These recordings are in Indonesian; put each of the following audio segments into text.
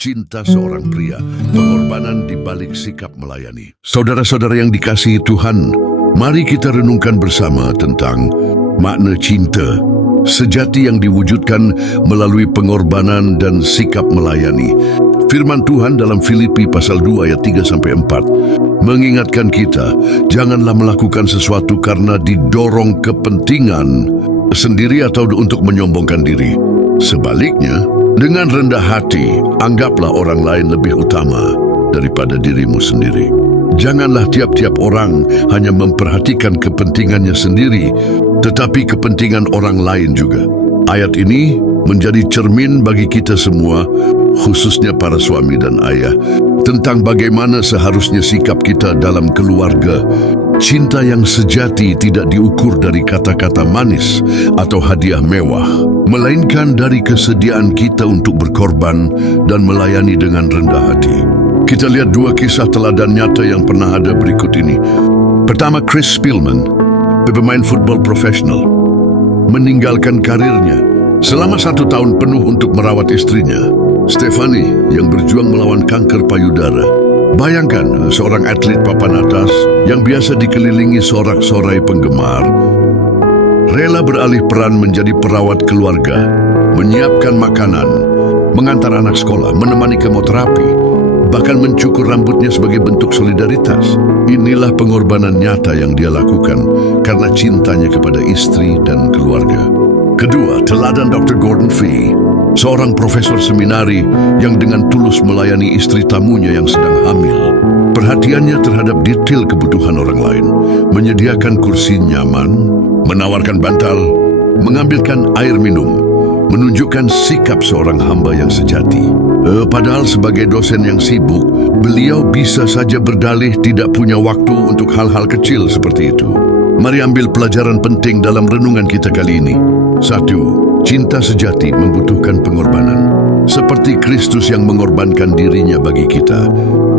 cinta seorang pria, pengorbanan di balik sikap melayani. Saudara-saudara yang dikasihi Tuhan, mari kita renungkan bersama tentang makna cinta sejati yang diwujudkan melalui pengorbanan dan sikap melayani. Firman Tuhan dalam Filipi pasal 2 ayat 3-4 mengingatkan kita, janganlah melakukan sesuatu karena didorong kepentingan sendiri atau untuk menyombongkan diri. Sebaliknya, dengan rendah hati, anggaplah orang lain lebih utama daripada dirimu sendiri. Janganlah tiap-tiap orang hanya memperhatikan kepentingannya sendiri, tetapi kepentingan orang lain juga. Ayat ini menjadi cermin bagi kita semua, khususnya para suami dan ayah, tentang bagaimana seharusnya sikap kita dalam keluarga. Cinta yang sejati tidak diukur dari kata-kata manis atau hadiah mewah, melainkan dari kesediaan kita untuk berkorban dan melayani dengan rendah hati. Kita lihat dua kisah teladan nyata yang pernah ada berikut ini. Pertama, Chris Spielman, pemain football profesional, meninggalkan karirnya selama 1 tahun penuh untuk merawat istrinya, Stephanie, yang berjuang melawan kanker payudara. Bayangkan seorang atlet papan atas yang biasa dikelilingi sorak-sorai penggemar, rela beralih peran menjadi perawat keluarga, menyiapkan makanan, mengantar anak sekolah, menemani kemoterapi, bahkan mencukur rambutnya sebagai bentuk solidaritas. Inilah pengorbanan nyata yang dia lakukan karena cintanya kepada istri dan keluarga. Kedua, teladan Dr. Gordon Fee, seorang profesor seminari yang dengan tulus melayani istri tamunya yang sedang hamil. Perhatiannya terhadap detail kebutuhan orang lain, menyediakan kursi nyaman, menawarkan bantal, mengambilkan air minum, menunjukkan sikap seorang hamba yang sejati. Padahal sebagai dosen yang sibuk, beliau bisa saja berdalih tidak punya waktu untuk hal-hal kecil seperti itu. Mari ambil pelajaran penting dalam renungan kita kali ini. 1. Cinta sejati membutuhkan pengorbanan, seperti Kristus yang mengorbankan dirinya bagi kita.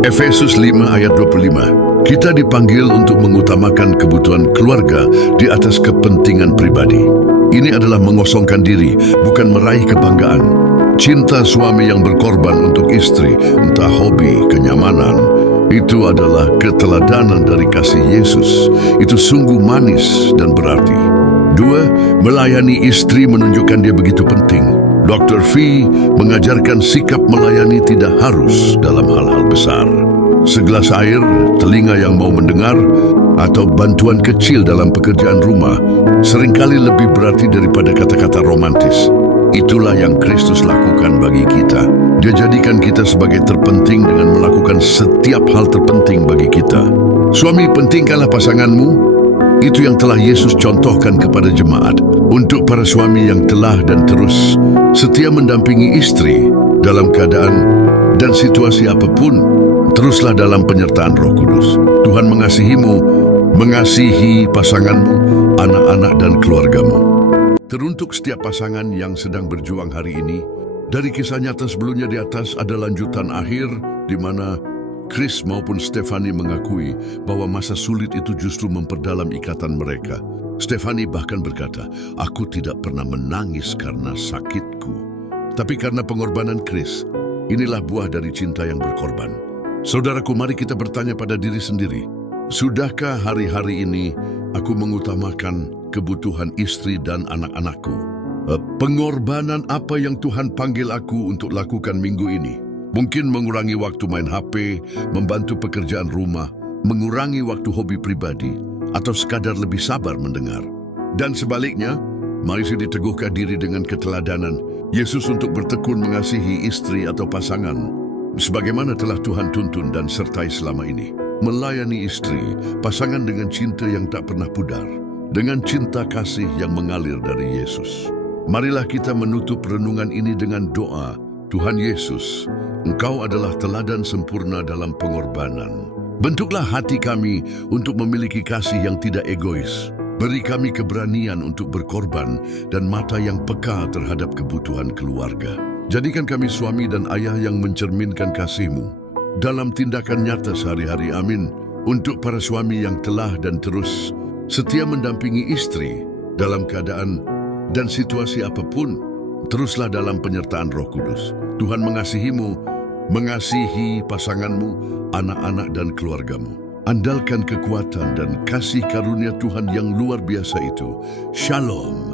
Efesus 5 ayat 25. Kita dipanggil untuk mengutamakan kebutuhan keluarga di atas kepentingan pribadi. Ini adalah mengosongkan diri, bukan meraih kebanggaan. Cinta suami yang berkorban untuk istri, entah hobi, kenyamanan, itu adalah keteladanan dari kasih Yesus. Itu sungguh manis dan berarti. 2. Melayani istri menunjukkan dia begitu penting. Dr. Fee mengajarkan sikap melayani tidak harus dalam hal-hal besar. Segelas air, telinga yang mau mendengar, atau bantuan kecil dalam pekerjaan rumah seringkali lebih berarti daripada kata-kata romantis. Itulah yang Kristus lakukan bagi kita. Dia jadikan kita sebagai terpenting dengan melakukan setiap hal terpenting bagi kita. Suami, pentingkanlah pasanganmu. Itu yang telah Yesus contohkan kepada jemaat. Untuk para suami yang telah dan terus setia mendampingi istri dalam keadaan dan situasi apapun, teruslah dalam penyertaan Roh Kudus. Tuhan mengasihimu, mengasihi pasanganmu, anak-anak dan keluargamu. Teruntuk setiap pasangan yang sedang berjuang hari ini, dari kisah nyata sebelumnya di atas ada lanjutan akhir di mana Chris maupun Stephanie mengakui bahwa masa sulit itu justru memperdalam ikatan mereka. Stephanie bahkan berkata, "Aku tidak pernah menangis karena sakitku, tapi karena pengorbanan Chris." Inilah buah dari cinta yang berkorban. Saudaraku, mari kita bertanya pada diri sendiri, sudahkah hari-hari ini aku mengutamakan kebutuhan istri dan anak-anakku? Pengorbanan apa yang Tuhan panggil aku untuk lakukan minggu ini? Mungkin mengurangi waktu main HP, membantu pekerjaan rumah, mengurangi waktu hobi pribadi, atau sekadar lebih sabar mendengar. Dan sebaliknya, mari diteguhkan diri dengan keteladanan Yesus untuk bertekun mengasihi istri atau pasangan, sebagaimana telah Tuhan tuntun dan sertai selama ini. Melayani istri, pasangan dengan cinta yang tak pernah pudar, dengan cinta kasih yang mengalir dari Yesus. Marilah kita menutup renungan ini dengan doa. Tuhan Yesus, Engkau adalah teladan sempurna dalam pengorbanan. Bentuklah hati kami untuk memiliki kasih yang tidak egois. Beri kami keberanian untuk berkorban dan mata yang peka terhadap kebutuhan keluarga. Jadikan kami suami dan ayah yang mencerminkan kasih-Mu dalam tindakan nyata sehari-hari. Amin. Untuk para suami yang telah dan terus setia mendampingi istri dalam keadaan dan situasi apapun, teruslah dalam penyertaan Roh Kudus. Tuhan mengasihimu, Mengasihi pasanganmu, anak-anak dan keluargamu. Andalkan kekuatan dan kasih karunia Tuhan yang luar biasa itu. Shalom.